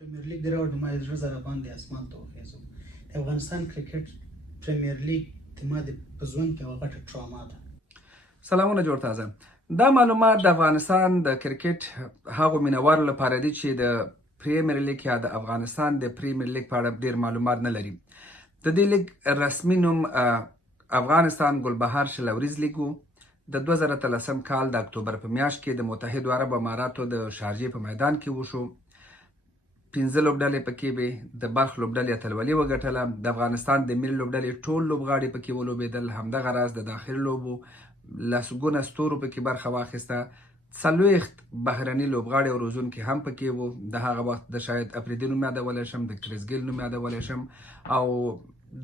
پریمیر لیگ در اور دمای زړه زره باندې اسمان ته وخیزو د افغانستان کرکټ پریمیر لیگ تما د پزون کې وغټه ټراما ده. سلامونه جوړ تازه. دا معلومات د افغانستان د کرکټ هغو مینوارو لپاره دي چې د پریمیر لیګ یا د افغانستان د پریمیر لیګ په اړه ډیر معلومات نه لري. د دې لیګ رسمي نوم افغانستان ګلبهار شلوریز لیګ و. د 2013 کال د اکتوبر په میاشت کې د متحدو عرب اماراتو د شارجې په میدان کې وشو. 15 لوبډلې پکې وې. د بلخ لوبډلې اتلولي وګټله. د افغانستان د ملي لوبډلې ټول لوبغاړي پکې ولوبېدل. همدغه راز د داخلي لوبو لسګونه ستورو پکې برخه واخیسته. 40 بهرني لوبغاړي او روزونکي هم پکې وو. د هغه وخت د شاید افریدي نوم یادولی شم، د کریس ګیل نوم یادولی شم. او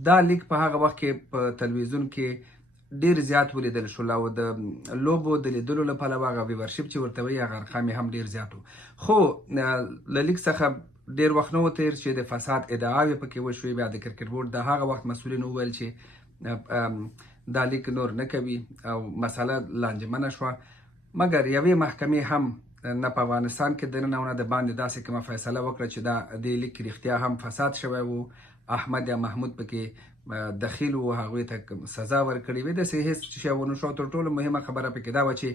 دا لیګ په هغه وخت کې په تلویزیون کې ډیر زیات ولیدل شول او د لوبو د لیدلو لپاره هغه ویورشپ چې ورته وایي هغه ارقام هم ډیر زیات و. خو له لیګ څخه ډیر وخت نه و تیر چې د فساد ادعاوې پکې وشوې. بیا د کرکټ بورډ د هغه وخت مسؤلینو وویل چې دا لیګ نور نه کوي او مسله لانجمنه شوه. مګر یوې محکمې هم نه په افغانستان کې دننه او نه د باندې داسې کومه فیصله وکړه چې دا دې لیګ کې رښتیا هم فساد شوی و. احمد یا محمود پکې دخیل و، هغوی ته سزا ورکړې وې. داسې هېڅ شی ونه شو. تر ټولو مهمه خبره پکې دا وه چې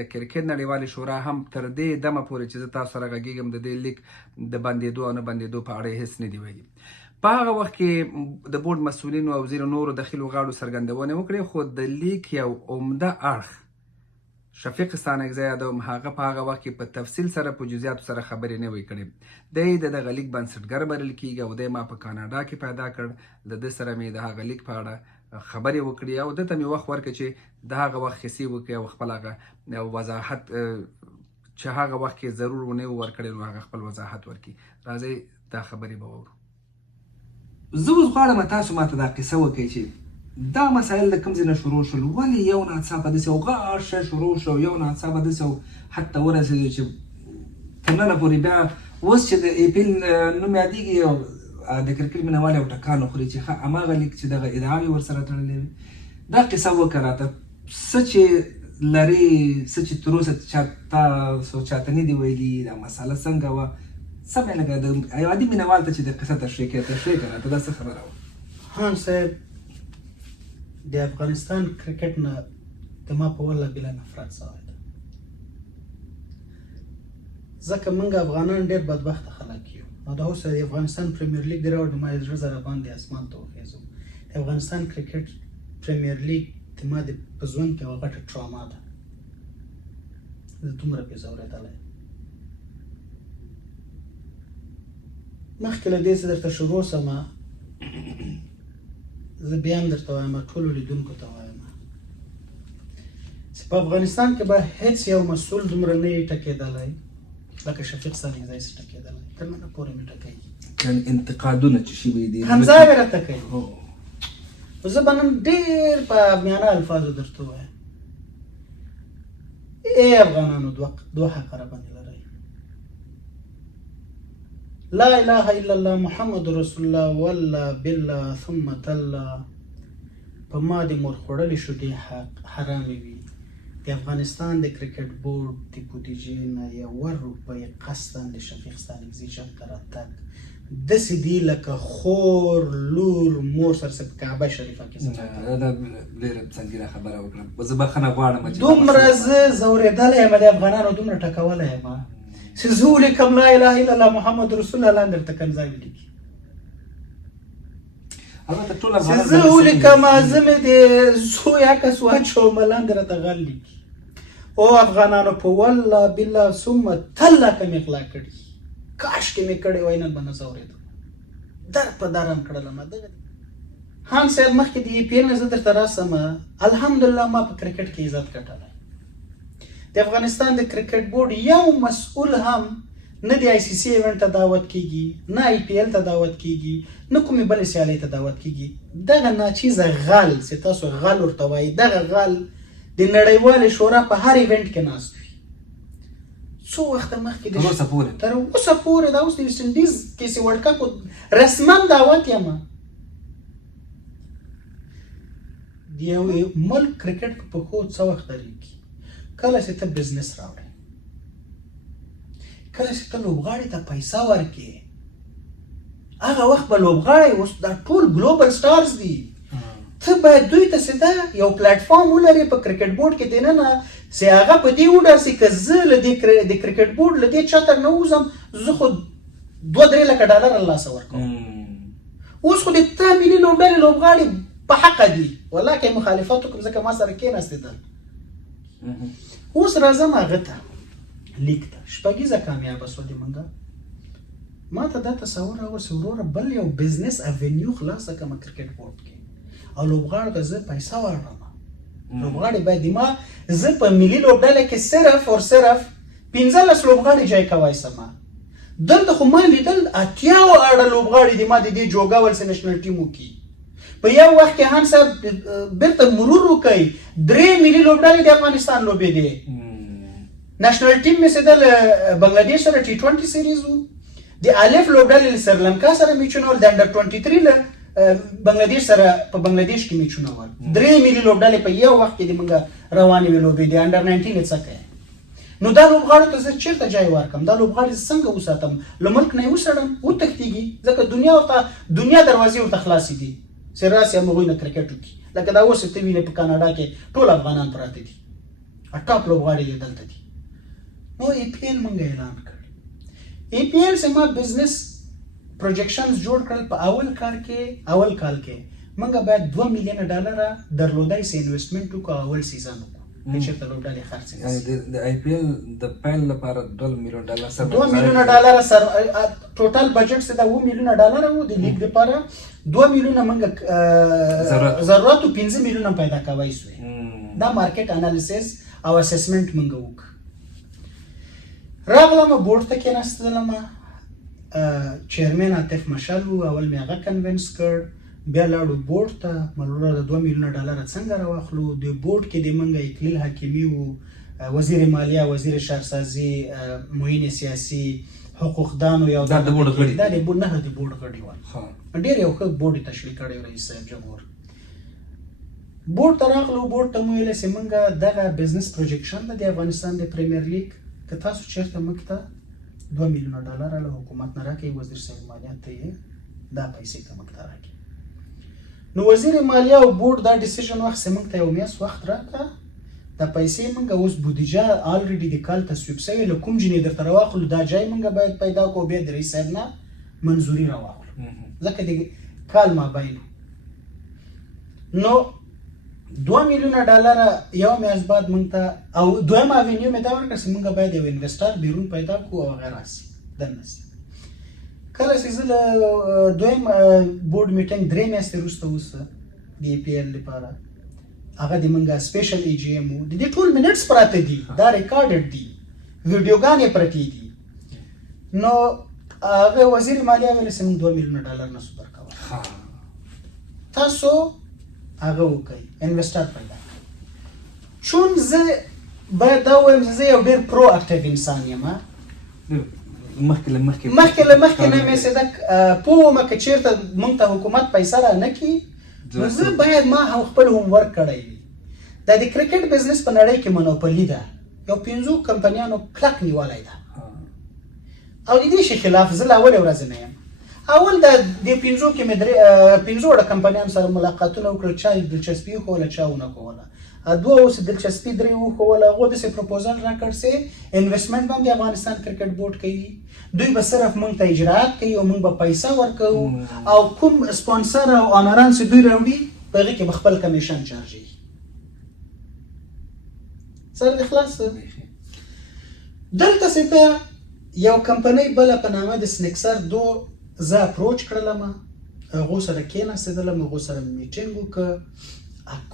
د کرکټ نړیوالې شورا هم تر دې دمه پورې چې زه تاسو سره غږېږم د دې لیګ د بندېدو او نه بندېدو په اړه هېڅ نه دي ویلي. په هغه وخت کې د بورډ مسؤلینو او ځینو نورو دخیلو غاړو څرګندونې وکړې، خو د لیګ یو عمده اړخ شفیق ستانکزي یادوم، هغه په هغه وخت کې په تفصیل سره په جزئیاتو سره خبرې نه وی کړې. دی د دغه لیګ بنسټګر بلل کېږي او دی ما په کاناډا کې پیدا کړ. د ده سره مې د هغه لیګ په اړه خبرې وکړې او ده ته مې وخت ورکړ چې د هغه وخت کیسې وکړي او خپل هغه وضاحت چې هغه وخت کې ضرور ونه ورکړی نو هغه خپل وضاحت ورکړي. راځئ دا خبرې به وورو. زه اوس غواړم تاسو ماته دا قصه وکړئ چې دا مسایل د کوم ځای نه شروع شول، ولې یو ناڅاپه داسې یو غټ شی شروع شو، یو ناڅاپه داسې حد ته ورسېدو چې تر ننه پورې بیا اوس چې د APL نوم یادېږي او د کرکټ مینهوال یو ټکان وخوري چې ښه هماغه لیګ چې دغه ادعاوې ورسره تړلې وي. دا قصه وکړه راته څه چې لرې، څه چې تر اوسه تاسو چاته نه دي ویلي، دا مسله څنګه وه، سمې لکه د یو عادي مینهوال ته چې د قصه تشریح کړه راته دا څه خبره وه؟ خان صاحب، د افغانستان کرکټ نه د ما په والله بله نفرت سوی ده. ځکه موږ افغانان ډېر بدبخته خلک یو او دا اوس د افغانستان پریمیر لیګ د راوړ د ما زړه زره باندې اسمان ته وخیزو. د افغانستان کرکټ پریمیر لیګ د ما د په ژوند کې یوه غټه ټراما ده. زه دومره بې ځورېدلی مخکې له دې چې درته شروع سمه زه بیا هم درته وایم، ټولو لیدونکو ته وایم چې په افغانستان کې به هېڅ یو مسؤل دومره نه وي ټکېدلی لکه شفیق ستانکزي چې ټکېدلی. تر ننه پورې مې ټکوي. انتقادونه چې شوي دي همزه مې راته کوي. زه به نن ډېر په میانه الفاظو درته ووایم، ای افغانانو دوه حقه راباندې لرئ. لا اله الا الله محمد رسول الله والله بالله ثم تالله. په ما د مور خوړلې شیدې حرامې وي. د افغانستان د کرکټ بورډ د بودیجې نه 1 روپۍ قصدا د شفیق ستانکزي ژغ ته راتګ داسې دي لکه خور لور مور سره په کعبه شریفه کې. دا ډېره سنګینه خبره وکړم. زه بخښنه غواړم چې دومره زه ځورېدلی یم د افغانانو دومره ټکولی یم چې زه ولیکم لا اله الا الله محمد رسول الله لاندې درته کنځای ولیکي. چې زه ولیکم زه مې د زوی عکس واچوم لاندې راته غل لیکي. او افغانانو په والله بالله ثم تالله که مې غلا کړي، کاشکې مې کړې وای نن به نه ځورېدم. در په درم کړلم. خان صاحب مخکې د APL نه زه درته راسم، الحمدلله ما په کرکټ کې عزت ګټلی. د افغانستان د کرکټ بورډ یو مسؤل هم نه د ICC ایونټ ته دعوت کیږي، نه APL ته دعوت کیږي، نه کومې بلې سیالۍ ته دعوت کیږي. دغه ناچیزه غل چې تاسو غل ورته وایي، دغه غل د نړیوالې شورا په هر ایونټ کې ناست وي. څو وخته مخکې تر اوسه پورې دا اوس د ویسټ انډیز کې چې ورلډ کپ رسما دعوت یم. د یو ملک کرکټ په پښو څه وخت درېږي؟ کله چې ته بزنس راوړې، کله چې ته لوبغاړي ته پیسه ورکړې، هغه وخت به لوبغاړی اوس دا ټول ګلوبل سټارز دي ته باید دوی ته سیده یو پلیټفارم ولرې په کرکټ بورډ کې دننه چې هغه په دې وډاسي که زه له د کرکټ بورډ له دې چتر نه وځم زه خو 2-3 لکه ډالر له لاسه ورکوم اوس خو د تا ملي لوبډلې لوبغاړي په حقه دي والله که مخالفت وکړم ځکه ما سره کېناستېدل اوس راځم هغه ته لیک ته شپږیزه کامیابه شوه د منګه ما ته دا تصور راغی چې وروره بل یو بزنس اوینیو خلاصه کړمه کرکټ بورډ کې او لوبغاړو ته زه پیسه ورکړم لوبغاړي باید ما زه په ملي لوبډله کې صرف او صرف 15 لوبغاړي ځای کوای سم دلته خو ما لیدل 80 اړه لوبغاړي د ما د دې جوګاول سه نېشنل ټیمو کې په یو وخت کې هان صاحب بیرته مرور وکړي 3 ملي لوبډلې د افغانستان لوبې دي نېشنل ټیم مې سدل بنگلاديش سره T20 سیریز وو د الف لوبډلې سریلانکا سره میچونه ول د انډر 23 له بنگلاديش سره په بنگلاديش کې میچونه ول 3 ملي لوبډلې په یو وخت کې د منګه روانې وې لوبې دي انډر 19 څخه نو دا لوبغاړو ته زه چیرته ځای ورکم دا لوبغاړي څنګه وساتم له ملک نه وسړم او تختیږي ځکه دنیا دروازې ورته خلاصې دي سراس یا مغوی نه کرکټ وکي لکه دا اوس ته وینې په کاناډا کې ټول افغانان پراته دي ټاپ لوبغاړي دي دلته دي نو APL مونږ اعلان کړ APL سما بزنس پروجیکشنز جوړ کړل په اول کال کې مونږ باید $2 میلیون درلودای سي انویسټمنټ وکړو اول سیزن چې ته لوبډلې خرڅ یعنی د IPL د پیل لپاره $2 میلیون سره $2 میلیون سره ټوټل بجټ څه دا $2 میلیون وو د لیګ لپاره 2 میلیون موږ ضرورت 15 میلیون پیدا کوي سو دا مارکیټ انالیسس او اسسمنت موږ وک راغلم بورډ ته کېناستلم چیرمن عاطف مشال اول مې هغه کنوینس کړ بیا لاړو بورډ ته ملوره د $2 میلیون څنګه راوخلو د بورډ کې د منګه اقلیل حکیمی وو وزیر مالیه وزیر شهرسازي معین سیاسي حقوقدان یو دا د بورډ غړي دا د بورډ نه د بورډ غړي و ډېر یو ښه بورډ تشکیل کړی رئیس صاحب جمهور بورډ ته راغلو بورډ ته مو ویل چې منګه دغه بزنس پروجیکشن د افغانستان د پریمیر لیګ که تاسو چیرته موږ ته $2 میلیون له حکومت نه راکړي وزیر صاحب مالیه ته دا پیسې کوم ته راکړي نو وزیر مالیه او بورډ دا ډیسیژن وخت سمنګ ته یو میاس وخت راکړه دا پیسې موږ اوس بودیجه الریډي د کال تصویب شوی له کوم جنې درته راوخلو دا ځای موږ باید پیدا کو به د رئیس نه منظوري راوخلو ځکه د کال ما باید نو $2 میلیون یو میاس بعد موږ ته او دویم اوینیو مې دا ورکړ چې موږ باید یو انویسټر بیرون پیدا کو او غیر اسي دنسي کله چې زه دویم بورډ میټینګ 3 میاشتې وروسته وسه د APL لپاره هغه د منګه سپیشل AGM وو د دې ټول منټس پراته دي دا ریکارډډ دي ویډیوګانې پرتې دي نو هغه وزیر مالیه ویل چې موږ $2 میلیون نه صدر کوو تاسو هغه وکړئ انویسټر پیدا چون زه باید دا وایم چې زه یو ډېر پرو اکټیو انسان یم مخکې نه مې صدق پوه مکه چیرته مونږ ته حکومت پیسې را نه کی نو زه باید ما هم خپل هوم ورک کړی دا د کرکټ بزنس په نړۍ کې مونوپولي ده یو 5 کمپنیانو کلک نیولای ده او د دې شي خلاف زه لا اول ورځ نه یم اول د 5 کې مې 5 وړه کمپنیانو سره ملاقاتونه وکړل چې دلچسپي خو له چاونه کوله دوه اوس دلچسپي درې وو خو له غو د سه پروپوزل راکړ سي انویسټمنټ باندې افغانستان کرکټ بورډ کوي دوی به صرف مونږ ته اجرات کوي او مونږ به پیسې ورکو او کوم سپانسر او اونران چې دوی راوړي په هغه کې خپل کمیشن چارجي سره د خلاص دلته ستا یو کمپنۍ بل په نامه د سنکسر دو زه اپروچ کړلم هغه سره کېناستلم هغه سره میټینګ وکړ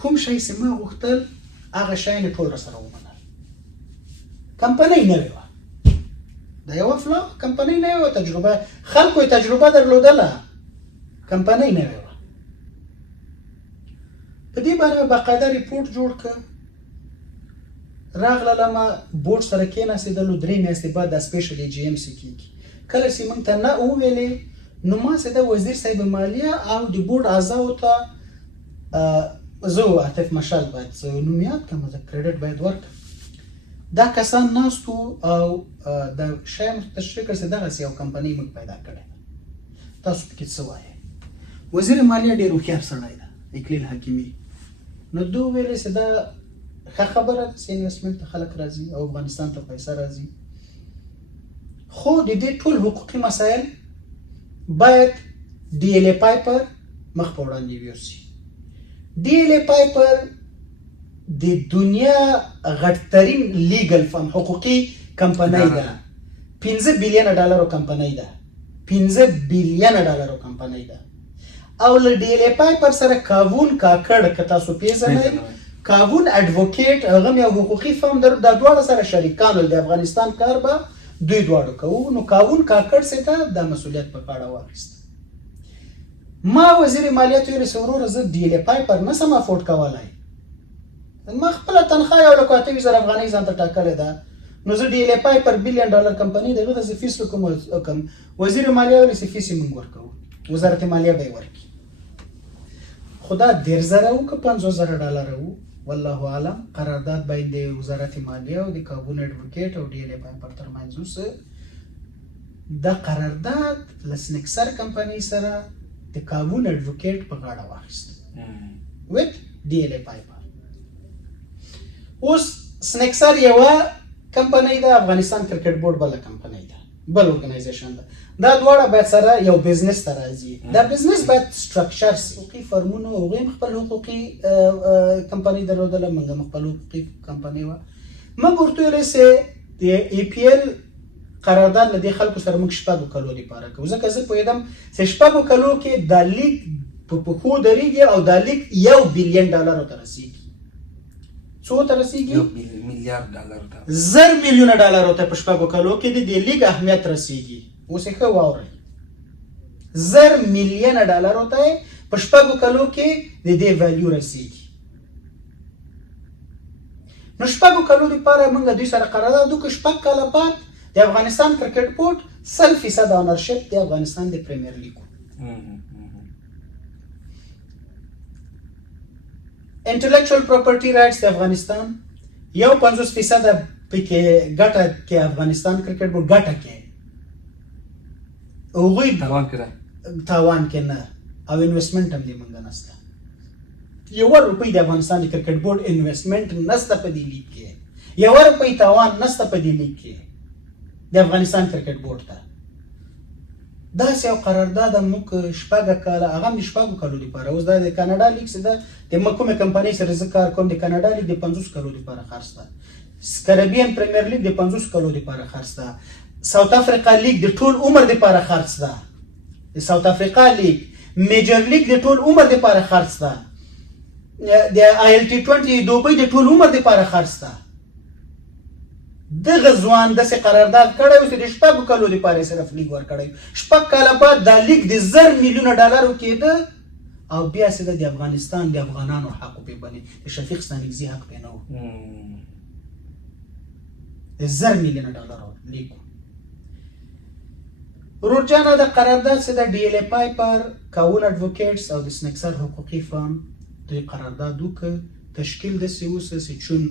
کوم شي چې ما غوښتل هغه شی نه ټول سره ومنل کمپنۍ نه وه دا یو فلا کمپنۍ نه وه تجربه خلکو تجربه درلودله کمپنۍ نه وه په دې باندې باقاعده ریپورت جوړ کړ راغله ما بورډ سره کېناستېدلو 3 میاشتې بعد د سپیشل AGM کېږي کله چې موږ ته نه وویلې نو ما سه د وزیر صاحب مالیه او د بورډ اعضاو ته زه عاطف مشال باید نومیات کوم د کریډټ باید ورکړم دا کسان ناستو او د شایم تشریح کړ چې دغه یو کمپنۍ موږ پیدا کړې تاسو پکې څه وایې؟ وزیر مالیه ډېر هوښیار سړی ده اکلیل حکیمي. نو دوی ویلې چې دا ښه خبره ده چې انویسټمنټ ته خلک راځي او افغانستان ته پیسه راځي، خو د دې ټول حقوقي مسایل باید ډي ایل پایپر مخ په وړاندې یوسي. ډي ایل پایپر د دنیا غټترین لیګل فرم حقوقي کمپنۍ ده، 15 بلین ډالرو کمپنۍ ده، 15 بلین ډالرو کمپنۍ ده. او له ډي ایل پایپر سره کاوون کاکړ که تاسو پیژنئ، کاوون اډوکیټ هغه یو حقوقي فرم در دا دواړه سره شریکان ول. د افغانستان کار به دوی دواړو کوو. نو کاوون کاکړ څخه دا مسؤلیت په غاړه واخیست. ما وزیر مالیه ته ویل چې وروره زه ډي ایل پایپر نه سم افورډ کولای، ما خپله تنخواه یو لک 80,000 افغانۍ ځان ته ټاکلې ده، نو زه ډي ایل پایپر بلین ډالر کمپنۍ دغه ته زه فیس وکم. وزیر مالیه ویل چې فیس یې موږ ورکوو، وزارت مالیه به یې ورکړي. خو دا 10,000 وو که 50,000 ډالر وو والله اعلم. قرارداد باید د وزارت مالیه او د کابون اډوکیټ او ډي ایل پایپر ترمنځ وسه. دا قرارداد له سنکسر کمپنۍ سره د کابون اډوکیټ په غاړه واخیست ویت ډي ایل پایپر. اوس سنکسر یوه کمپنۍ ده، افغانستان کرکټ بورډ بله کمپنۍ ده، بل ارګنایزیشن ده. دا دواړه باید سره یو بزنس ته راځي. دا بزنس باید سټرکچر سي. حقوقي فرمونه هغوی هم خپل حقوقي کمپنۍ درلودله، موږ هم خپل حقوقي کمپنۍ وه. موږ ورته ویلی چې د ای پی ایل قرارداد له دې خلکو سره موږ 6 کلو لپاره کوو، ځکه زه پوهېدم چې 6 کلو کې دا لیګ په پښو درېږي او دا لیګ 1 بلین ډالرو ته رسېږي. څو ته رسېږي؟ 1 میلیارډ ډالرو ته، 1000 میلیونه ډالرو ته په 6 کلو کې د دې لیګ اهمیت رسېږي. اوس یې ښه واورئ، 1000 میلیونه ډالرو ته په 6 کلو کې د دې ویلیو رسېږي. نو 6 کلو لپاره موږ دوی سره قرارداد وکړو. 6 کاله بعد د افغانستان کرکټ بورډ 100% اونرشپ د افغانستان د پریمیر لیګ. انټلیکچوال پراپرټي رائټس د افغانستان 50% پکې ګټه کې افغانستان کرکټ بورډ ګټه کې، هغوی تاوان کې نه، او انویسټمنټ هم دې موږ نشته. 1 روپۍ د افغانستان د کرکټ بورډ انویسټمنټ نشته په دې لیګ کې، 1 روپۍ تاوان نشته په دې لیګ کې د افغانستان کرکټ بورډ ته. داسې یو قرارداد موږ 6 کاله، هغه هم د 6 کالو لپاره. اوس دا د کاناډا لیګ چې ده د کومې کمپنۍ سره زه کار کوم، د کاناډا لیګ د 50 کالو لپاره خرڅ ده، کربیان پریمیر لیګ د 50 کالو لپاره خرڅ ده، ساوث افریقا لیګ د ټول عمر لپاره خرڅ ده، د ساوث افریقا لیګ میجر لیګ د ټول عمر لپاره خرڅ ده، د آی ایل ټي 20 دوبۍ د ټول عمر لپاره خرڅ ده. دغه ځوان داسې قرارداد کړی و چې د 6 کالو لپاره صرف لیګ ورکړی. 6 کاله بعد دا لیګ د 1000 میلیونه ډالرو کېده او بیا چې د افغانستان د افغانانو حق پې بنې، د شفیق ستانکزي حق پې نه و، د 1000 میلیونه ډالرو لیګ. ورورجانه د قرارداد چې د ډي ایل پایپر، کاون اډوکیټس او د سنکسر حقوقي فرم دوی قرارداد وکړ. تشکیل داسې وسه چې چون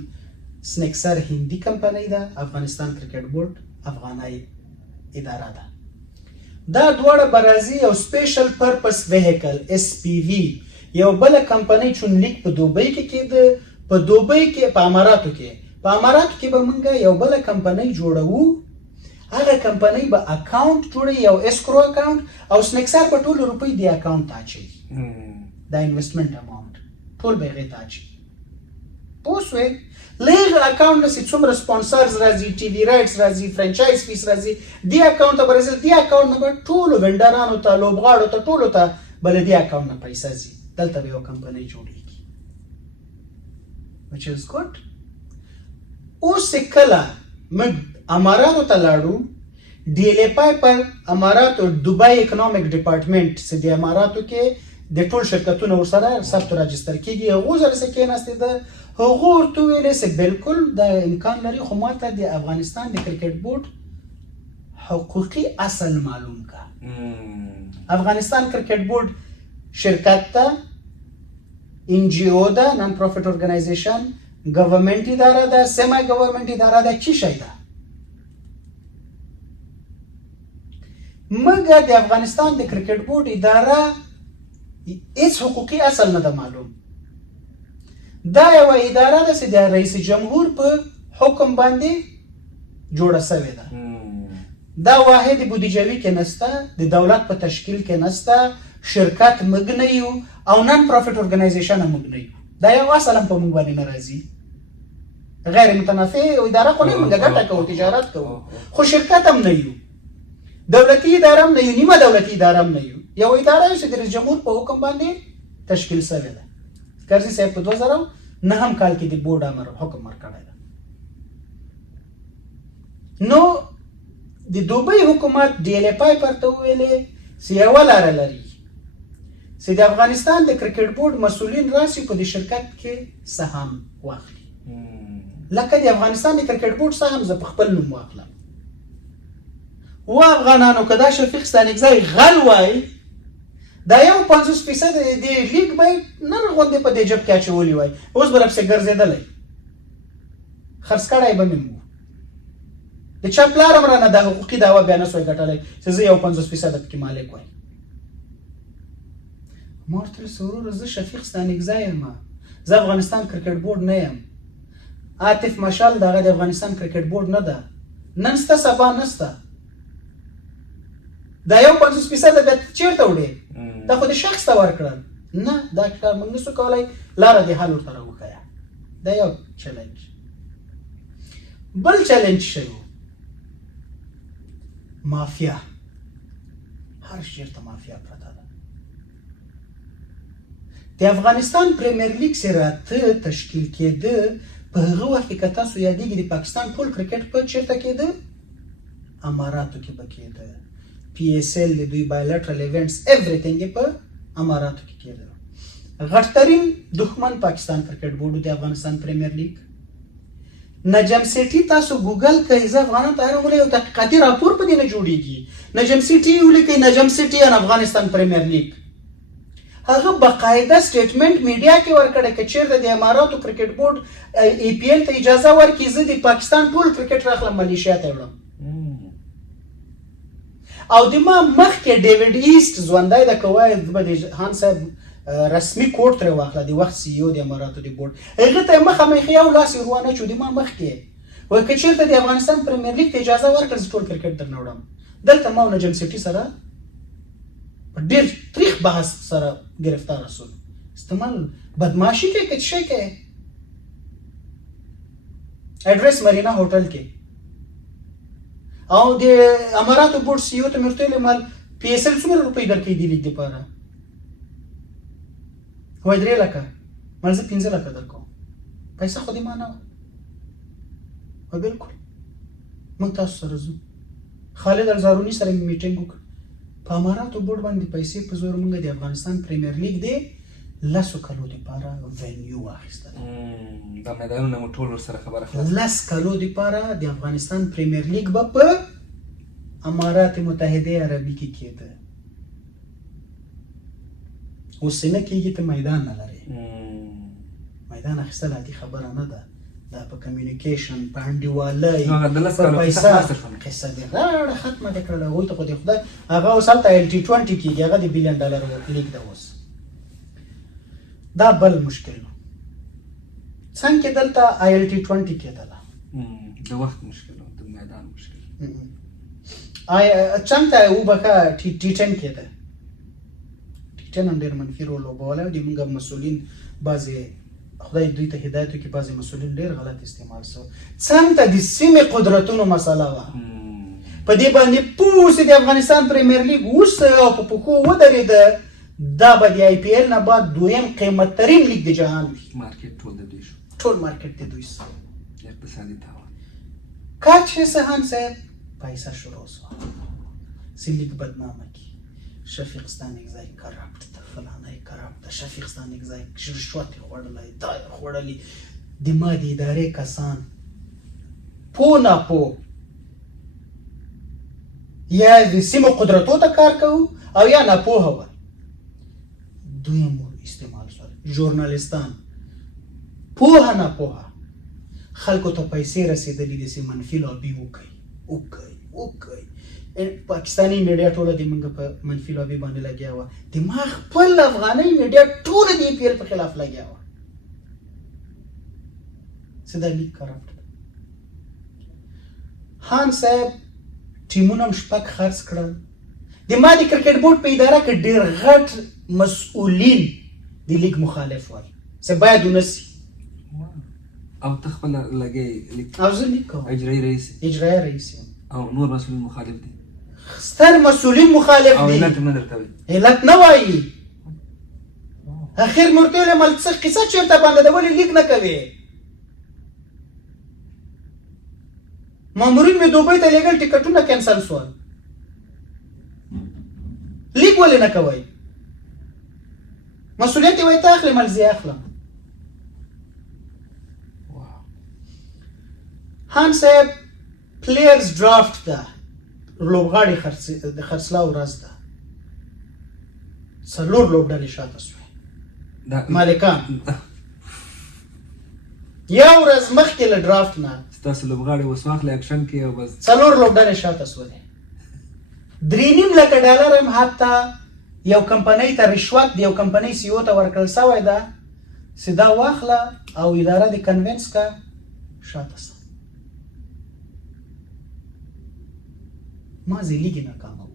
سنکسر هندي کمپنۍ ده، افغانستان کرکټ بورډ افغانۍ اداره ده. دا دواړه برازي یو سپیشل پرپس ویهیکل اس پی وی یو بل کمپنۍ چون لیک په دوبۍ کې کېده، په دوبۍ کې په اماراتو کې به موږ یو بل کمپنۍ جوړوو. هغه کمپنۍ به اکاونټ جوړوي، یو اسکرو اکاونټ، او سنکسر په ټولو روپۍ دی اکاونټ ته اچوي، دا انویسټمنټ اماونټ ټول به هغې ته اچوي. پوه شوې؟ له هغه اکاونټ نه چې څومره سپانسرز راځي، ټي وي رایټس راځي، فرانچایز فیس راځي، دې اکاونټ ته به راځي. دې اکاونټ نه به ټولو وینډرانو ته، لوبغاړو ته، ټولو ته به له دې اکاونټ نه پیسه ځي. دلته به یو کمپنۍ جوړېږي، which is good. اوس چې کله موږ اماراتو ته لاړو، ډي ایل پایپر اماراتو دوبۍ اکنامک ډپارټمنټ چې د اماراتو کې د ټول شرکتونه ورسره ثبت راجستر کېږي، هغو سره چې کېناستېده، هغو ورته ویلې چې بالکل دا امکان لري، خو ماته د افغانستان د کرکټ بورډ حقوقي اصل معلوم کا. افغانستان کرکټ بورډ شرکت ده، ان جی او ده، نان پروفیټ ارګنایزیشن، گورنمنٹ اداره ده، سیمی گورنمنٹ اداره ده، چی شي ده؟ مګر د افغانستان د کرکټ بورډ اداره هیڅ حقوقي اصل نه ده معلوم. دا یوه اداره ده چې د رئیس جمهور په حکم باندې جوړه سوې ده. دا واحد بودیجوي کې نسته، د دولت په تشکیل کې نسته، شرکت موږ نه یو او نن پروفیټ ارګنایزیشن هم موږ نه یو. دا یو اصل هم په موږ باندې نه راځي. غیر متنافع اداره خو نه، موږ ګټه کوو، تجارت کوو، خو شرکت هم نه یو، دولتي اداره هم نه یو، نیمه دولتي اداره هم نه یو. یو اداره چې د رئیس جمهور په حکم باندې تشکیل شوې ده. کرزي صاحب په 2009 کال کې د بورډ حکم ورکړی ده. نو د دوبۍ حکومت ډېرې پای پرته وویلې چې یوه لاره لري چې د افغانستان د کرکټ بورډ مسؤلین راشي په دې شرکت کې سهام واخلي. لکه د افغانستان د کرکټ بورډ سهم زه په خپل نوم واخلم. و افغانانو که دا شفیق ستانکزی غل وای، دا یو 50% د لیګ به نن غوندې په دې جب کې اچولی وای، اوس به راپسې ګرځېدلی، خرڅ کړی به مې و. د چا پلار هم رانه دا حقوقي دعوه بیا نه سوی ګټلی چې زه یو 50% پکې مالک وای. ما ورته ویل وروره زه شفیق ستانکزی یم، زه افغانستان کرکټ بورډ نه یم. عاطف مشال دغه د افغانستان کرکټ بورډ نه ده، نن سته سبا نسته. دا یو 50% بیا چیرته وړې؟ دا خو د شخص ته ورکړل. نه، دا کار موږ نسو کولی، لاره دې حل ورته راوښیه. دا یو چلنج. بل چلنج شی و مافیا. هر چېرته مافیا پرته ده. د افغانستان پریمیر لیګ چې راته تشکیل کېده، په هغه وخت کې که تاسو یادېږي د پاکستان ټول کرکټ په چېرته کېده؟ اماراتو کې به کېده. PSL د دوی بایلټرل ایونټس ایوریثینګ یې په اماراتو کې کېده. غټترین دښمن پاکستان کرکټ بورډ د افغانستان پریمیر لیګ. نجم سیټي تاسو ګوګل کوئ، زه افغانانو ته هر وخت یو تحقیقاتي راپور په دې نه جوړېږي. نجم سیټي ولیکئ، نجم سیټي ان افغانستان پریمیر لیګ. هغه باقاعده سټیټمنټ میډیا کې ورکړی که چېرته د اماراتو کرکټ بورډ APL ته اجازه ورکړي، زه د پاکستان ټول کرکټ راخلم ملیشیا ته وړم. او د ما مخکې ډیوډ ایسټ ژوندی ده، که وایي به د هان صاحب رسمي کوډ ترې واخله، د وخت CEO د اماراتو د بورډ، هغه ته یې مخامخ یو لاس یې ور وانه چو، د ما مخکې وایي که چېرته د افغانستان پریمیر لیګ ته اجازه ورکړه زه ټول کرکټ درنه وړم. دلته ما او نجم سیټي سره په ډېر تریخ بحث سره گرفتار شول. استعمال بدماشي کوي که څه شی کوي. ایډریس مرینا هوټل کې او د اماراتو بورډ CEO ته مې ورته ویلې مال PSL څومره روپۍ درکوي دې لیګ دپاره؟ وایي 3 لکه. مال زه 15 لکه درکوم. پیسه خو دې ما نه وه. وایي بلکل موږ تاسو سره ځو. خالد الزاروني سره مې میټینګ وکړ. په اماراتو بورډ باندې پیسې په زور موږ د افغانستان پریمیر لیګ دی 10 کلو دپاره وینیو واخیستله. دا میدانونه مو ټول ورسره خبره خلاصه. 10 کلو دپاره د افغانستان پریمیر لیګ به په امارات متحده عربي کې کېده. اوس نه کېږي، ته میدان نه لرې. میدان اخیستل عادي خبره نه ده. دا په کمیونیکیشن، په انډیوالۍ، په پیسه قصه دې راړه ختمه دې کړله. هغوی ته خو دې خدای هغه اوس هلته LT20 کېږي، هغه د $1 بلین لیګ ده اوس. دا بل مشکل و. څنګه دلته ILT20 کېدله، د وخت مشکل و، د میدان مشکل. څنګه وبکه T10 کېده. T10 هم ډېر منفي رول لوبولی او د موږ مسؤلین بعضې خدای دوی ته هدایت وکړي، بعضې مسؤلین ډېر غلط استعمال سو. څنګه د سیمې قدرتونو مسله وه، په دې باندې پوه چې د افغانستان پریمیر لیګ اوس او په پښو ودرېده، دا به د IPL نه بعد دویم قیمت ترین لیګ د جهان وي. مارکیټ ټول د دوی شو، ټول مارکیټ د دوی شو. اقتصادي تاوان. که چې هان صاحب پیسه شروع شوه چې لیګ بدنامه کړي، شفیق ستانکزی کرپټ ده، فلانی کرپټ ده، شفیق ستانکزی رشوت یې خوړلی، دا یې خوړلي. د ما د ادارې کسان پوه ناپوه یا د سیمو قدرتو ته کار کوو او یا ناپوهه ول. دویم استعمال شول ژورنالیستان، پوهه ناپوهه خلکو ته پیسې رسېدلي دي چې منفي لابي وکړي. پاکستاني میډیا ټوله د موږ په منفي لابي باندې لګیا وه د ما خپل افغاني میډیا ټوله د APL په خلاف لګیا وه چې دا لیګ کرپټ ده خان صاحب ټیمونه هم شپږ خرڅ کړل د ما د کرکټ بورډ په اداره کې ډېر غټ مسؤلین د لیګ مخالف ول چې باید ونسي او ته خپل لګې او زه لیک کوم اجرايي رئیس یم او نور مسؤلین مخالف دي ستر مسؤلین مخالف او دي علت نه درته وایي علت نه وایي اخر مرته له مل څه قصه چیرته باندې د ولې لیک نه کوي مامورین مې دوبۍ ته لېږل ټکټونه کینسل شول لیک ولې نه کوي مسؤلیت یې وایي ته اخلې مل زه اخلم خان صاحب پلیئرز ډرافټ ده لوبغاړي خرڅلاو ورځ ده 4 لوبډلې شاته شوې مالکان یو ورځ مخکې له ډرافټ نه ستاسو لوبغاړي اوس واخلې اکشن کې او بس 4 لوبډلې شاته شولې 3.5 لکه ډالر هم حتی یو کمپنۍ ته رشوت د یو کمپنۍ CEO ته ورکړل شوی ده چې دا واخله او اداره د کنوینس کا شاته سه ما زه لیګ ناکام وم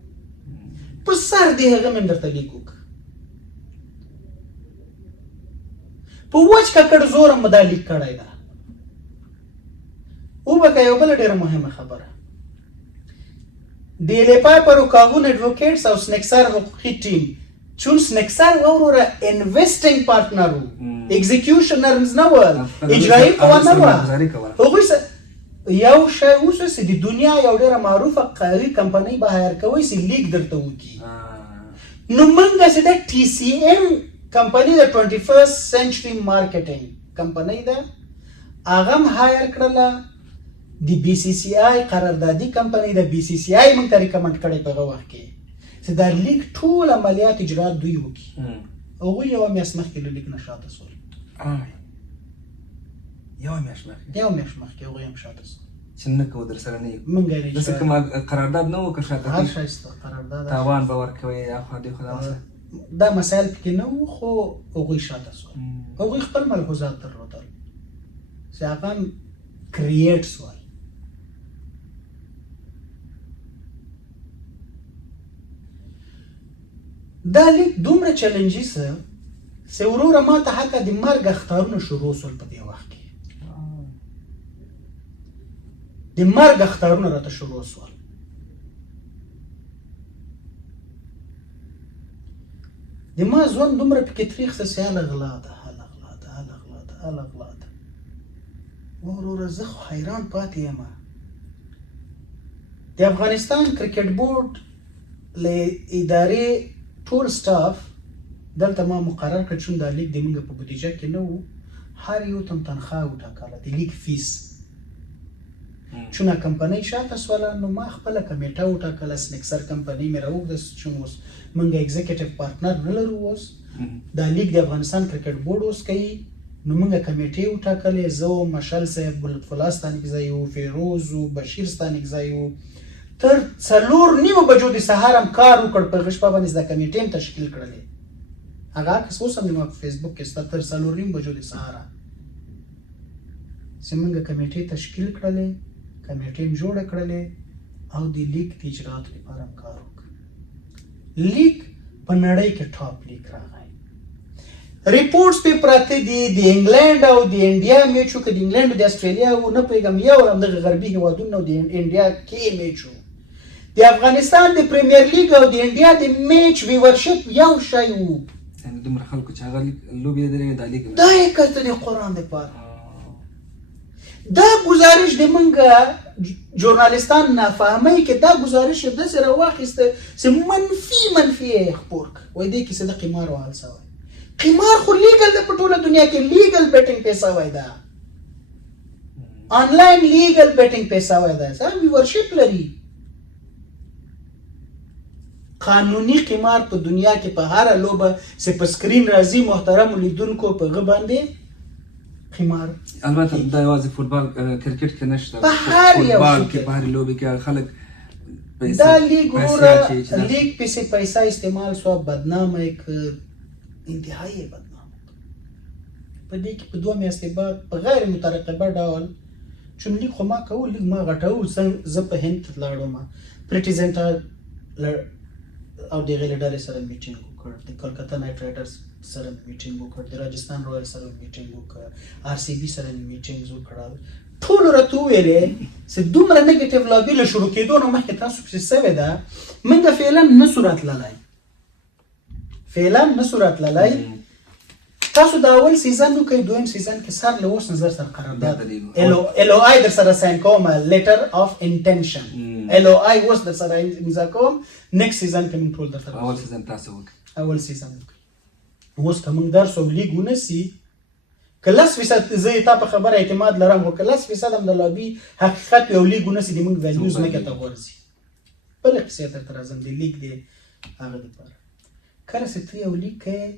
په سر د هغه مې درته لیک وکړ په وچ ککړ زور هم دا لیک کړی ده وبکه یو بله ډېره مهمه خبره د لیپای پر کاغون ایڈوکیټس او سنکسر حقوقي ټیم چون سنکسر وروره انویسټینګ پارټنر وو ایگزیکیوشنرز نه ول اجرايي قوه نه وه هغوی یو شی اوس چې د دنیا یو ډېره معروفه قوي کمپنۍ به هایر کوئ چې لیک درته وکړي نو موږ چې د TCM کمپنۍ د 21st century marketing کمپنۍ ده هغه هم هایر کړله د BCCI قراردادي کمپنۍ د BCCI موږ ته ریکمنډ کړی په هغه وخت کې چې دا لیک ټول عملیات اجرات دوی وکړي هغوی یوه میاشت مخکې له لیک نه شاته شول یو میاشت مخکې هغوی هم شاته شول چې نه کوو در سره نه یو موږ داسې کوم قرارداد نه و که شاته هر شی شته قرارداد تاوان به ورکوئ اخوا دېخوا دا مسایل پکې نه وو خو هغوی شاته شول هغوی خپل ملحوظات درلودل چې هغه هم کریټ شول دا لیک دومره چیلنجیسه چې وروره ما ته حتی د مرګ اخطارونه شروع شول په دې وخت کې د مرګ اخطارونه راته شروع شول د ما ژوند دومره پکې تریخ څه چې هله غلا ده وروره زه خو حیران پاتې یم د افغانستان کرکټ بورډ له ادارې ټول سټاف دلته ما مقرر کړ چون دا لیګ د موږ په بودیجه کې نه و هر یو تن تنخواه وټاکله د لیګ فیس چون کمپنۍ شاته سوله نو ما خپله کمیټه وټاکله سنکسر کمپنۍ مې راوږده چون اوس موږ ایگزیکټیو پارټنر نه لرو اوس دا لیګ د افغانستان کرکټ بورډ اوس کوي نو موږ کمیټې وټاکلې زه و مشل صاحب لطفالله ستانکزي و فیروز و بشیر ستانکزي و تر 4:30 بجو د سهار هم کار وکړ په هغه شپه باندې دا کمیټې هم تشکیل کړلې هغه عکس اوس هم زما په فیسبوک کې شته تر 4:30 بجو د سهار چې موږ کمیټې تشکیل کړلې کمیټې هم جوړه کړلې او د لیګ د اجرات لپاره هم کار وکړ لیګ په نړۍ کې ټاپ لیګ راغی ریپورټس په پراته دي د انګلند او د انډیا میچ وکړ د انګلند او د استرالیا او نه پیغام یو هم د غربي هیوادونو د انډیا کې میچ د افغانستان د پریمیر لیګ او د انډیا د میچ ویورشپ یو شی وو یعنې دومره خلکو چې هغه لوبې درې دا لیګ دا یې کته د قرآن دپاره دا گزارش د موږ ژورنالیستان نافهمۍ کې دا گزارش یې داسې راواخیسته چې منفي یې خپور کړ وایي دې کې څه د قمار وحل شوی قمار خو لیګل ده په ټوله دنیا کې لیګل بیټینګ پیسه وای ده آنلاین لیګل بیټینګ پیسه وای ده سم ویورشپ لري قانوني قمار په دنیا کې په هر لوبه چې په سکرین راځي محترم لیدونکو په غو باندې قمار البته دا یوازې فوتبال کرکټ کې نشته په هر یو فوتبال کې په هر لوبه کې خلک دا لیگ وروره لیگ پسې پیسه استعمال سوه بدنامه یې که انتهایي بدنامه په دې کې په 2 میاشتې بعد په غیر مترقبه ډول چون لیگ خو ما کوو لیگ ما غټوو زه په هند ته لاړم پریټیزنټا او د هغې له ډلې سره میټینګ وکړ د کلکته نایټ رایډرز سره مې میټینګ وکړ د راجستان رویل سره مې میټینګ وکړ آر سی بي سره مې میټینګز وکړل ټولو راته وویلې چې دومره نیګیټیو لابي له شروع کېدو نه مخکې تاسو پسې سوې ده موږ فعلا نسو راتللی فعلا نسو راتللی تاسو د اول سیزن وکړئ دویم سیزن کې سر له اوس نظر سره قرارداد ال او آی در سره ساین کوم لیټر اف انټنشن ال او آی اوس در سره امضا کوم نیکسټ سیزن کې موږ ټول درته اول سیزن تاسو وکړئ اول سیزن وکړئ اوس که موږ درس او لیګ ونسي که 10% زه تا په خبره اعتماد لرم خو که 10% هم د لابي حقیقت یو لیګ ونسي د موږ ویلیوز مکې ته غورځي بله قصې درته راځم د لیګ د هغه دپاره کله چې ته یو لیګ کوې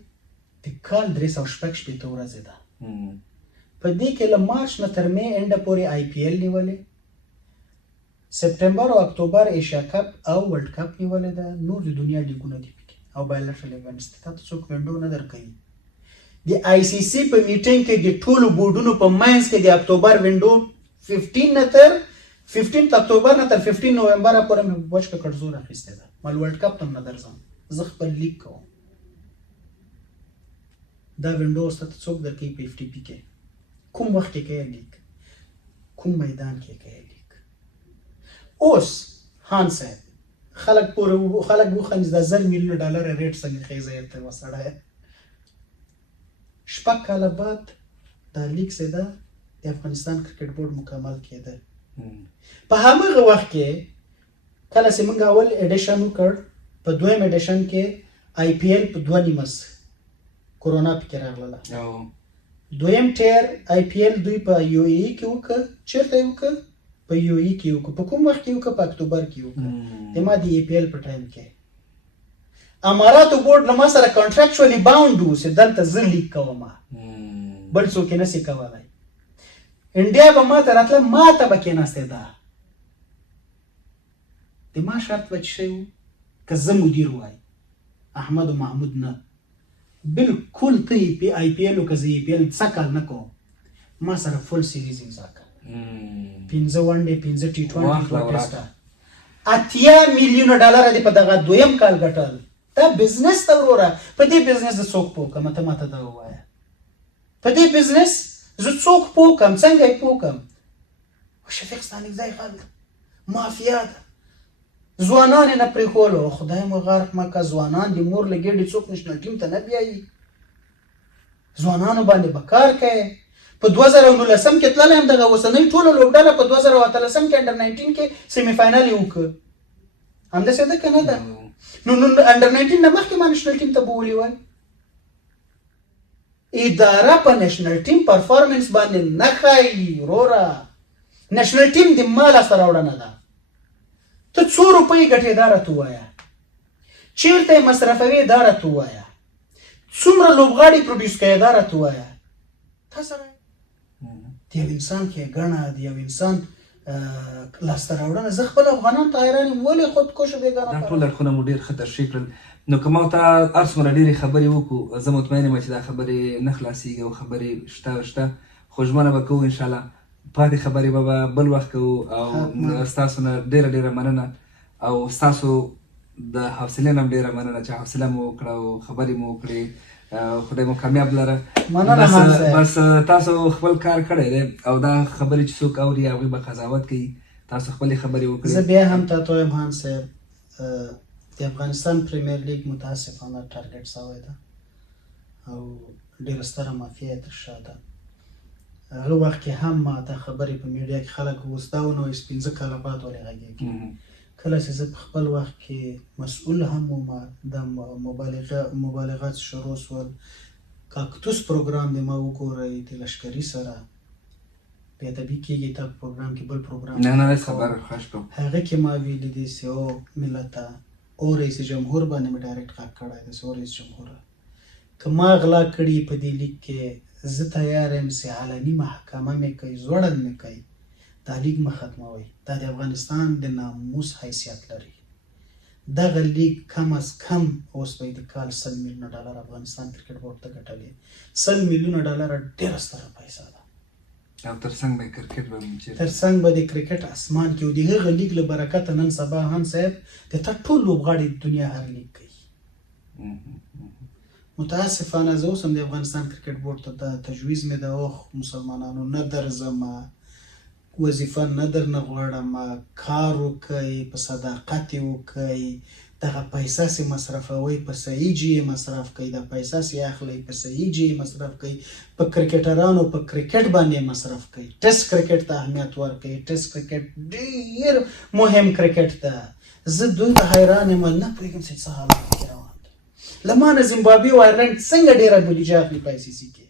د کال 360 ورځې ده په دې کې له مارچ نه تر مې انډه پورې آی پی ایل نیولې سپټمبر او اکتوبر ایشیا کپ او ورلډ کپ نیولې ده نور د دنیا لیګونه دي پکې او بایلټرل ایونټس تا ته څوک وینډو نه درکوي د آی سی سی په میټینګ کې د ټولو بورډونو په منځ کې د اکتوبر وینډو 15 نه تر 15 اکتوبر نه تر 15 نومبر پورې مې وچ کې کړزور اخیسته ده مال ورلډ کپ ته نه درځم زه خپل لیګ کوم دا وینډوز ته څوک درکوي په اف ټي پي کې کوم وخت کې کوي لیک کوم میدان کې کوي لیک اوس هان صاحب خلک وخندي دا 10 میلیون ډالر ریټ څنګه خیزه یې ته وسړی شپږ کاله بعد دا لیک سده د افغانستان کرکټ بورډ مکمل کېده په همغه وخت کې کله چې موږ اول ایډیشن وکړ په دویم ایډیشن کې آی پی ایل په 2 نیمس کورونا پکې راغله دویم ټیر آی پی ایل دوی په یو ای کې وکړه چیرته یې وکړه په یو ای کې وکړه په کوم وخت کې وکړه په اکتوبر کې وکړه د ما د ای پی ایل په ټایم کې اماراتو بورډ له ما سره کانټراکچوالي باونډ و چې دلته زه لیک کوم بل څوک یې نسي کولی انډیا به ما ته راتله ما ته به کېناستې ده د ما شرط به څه شی و که زه مدیر وای احمد و محمود نه بالکل ته آی پی ایل که زه ای پی ایل څه کال نه کوم ما سره فل سیریز امضا کړه 15 ون ډے 15 ټي 20 ټیسټه 80 میلیونه ډالر دې په دغه دویم کال ګټل دا بزنس ته وروره په دې بزنس د څوک پوه کم ته ماته دا ووایه په دې بزنس زه څوک پوه کم څنګه یې پوه کم شفیق ستانکزی خلک مافیا ده ځوانان یې نه پرېښولو خدای مو غرق مه که ځوانان د مور له ګېډې څوک نشنل ټیم ته نه بیایي ځوانانو باندې به کار کوي په 2019 کې تللی یم دغه اوسنۍ ټوله لوبډله په 2013 کې انډر 19 کې سیمي فاینل یې وکړه همداسې ده که نه ده نو انډر 19 نه مخکې ما نشنل ټیم ته بولي وای اداره په نشنل ټیم پرفارمنس باندې نه ښایي وروره نشنل ټیم د ما لاسته راوړنه ده ته 2 روپۍ ګټې دا راته ووایه چیرته یې مصرفوې دا راته ووایه څومره لوبغاړي پروډیوس کوې دا راته ووایه تا سره د یو انسان کې ګڼه د یو انسان لاسته راوړنه زه خپل افغانان ته حیران یم ولې خودکشه بېګانه دا ټول اړخونه مو ډېر ښه تشریح کړل نو که ما ورته هر څومره ډېرې خبرې وکړو زه مطمئن یم چې دا خبرې نه خلاصېږي او خبرې شته خو ژمنه به کوو انشاءالله پاتې خبرې به بل وخت کوو او ستاسو نه ډېره مننه او ستاسو د حوصلې نه هم ډېره مننه چې حوصله مو وکړه او خبرې مو وکړې خدای مو کامیاب لره بس تاسو خپل کار کړی دی او دا خبرې چې څوک اوري هغوی به قضاوت کوي تاسو خپلې خبرې وکړئ زه بیا هم تاته وایم هان صاحب د افغانستان پریمیر لیګ متاسفانه ټارګټ شوی ده او ډېره ستره مافیا یې تر شا ده هغه وخت کې هم ما ته خبرې په میډیا کې خلک اوس دا ونوایي 15 کاله بعد ولې غږېږي کله چې زه په خپل وخت کې مسؤل هم وم د مبالغات شروع سول کاکتوس پروګرام د ما وګورئ د لښکري سره بیا طبیعي کېږي تا په پروګرام کې بل پروګرام نه خبر خوښ کوم هغه کې ما ویلي دي چې او ملته او رئیس جمهور باندې مې ډایرکټ غږ کړی دی چې او رئیس جمهوره که ما غلا کړي په دې لیک کې زه تیار یم چې علني محکمه مې کوي زوړند مې کوي دا لیګ مه ختموئ. دا د افغانستان د ناموس حیثیت لري. دغه لیګ کم از کم اوس به د کال 100 میلیونه ډالر افغانستان کرکټ بورډ ته ګټلې. 100 میلیونه ډالر ډېره ستره پیسه ده. او ترڅنګ به کرکټ به ترڅنګ به د کرکټ اسمان کې او د هغه لیګ له برکته نن سبا هم صاحب د تر ټول لوبغاړي د دنیا هر لیګ کوي. متاسفانه زه اوس هم د افغانستان کرکټ بورډ ته دا تجویز مې ده اوخ مسلمانانو نه درځمه، وظیفه نه درنه غواړم، کار وکئ، په صداقت یې وکئ، دغه پیسه سې مصرفوئ په صحیح جې مصرف کوئ، دا پیسه سې اخلئ په صحیح جې مصرف کوئ، په کرکټرانو په کرکټ باندې مصرف کوئ، ټیسټ کرکټ ته اهمیت ورکوئ. ټیسټ کرکټ ډېر مهم کرکټ ده. زه دوی ته حیران یم، نه پوهېږم چې څه حالات کې روان دي. له ما نه زیمبابوې او آیرلنډ څنګه ډېره بودیجه اخلي په ICC کې؟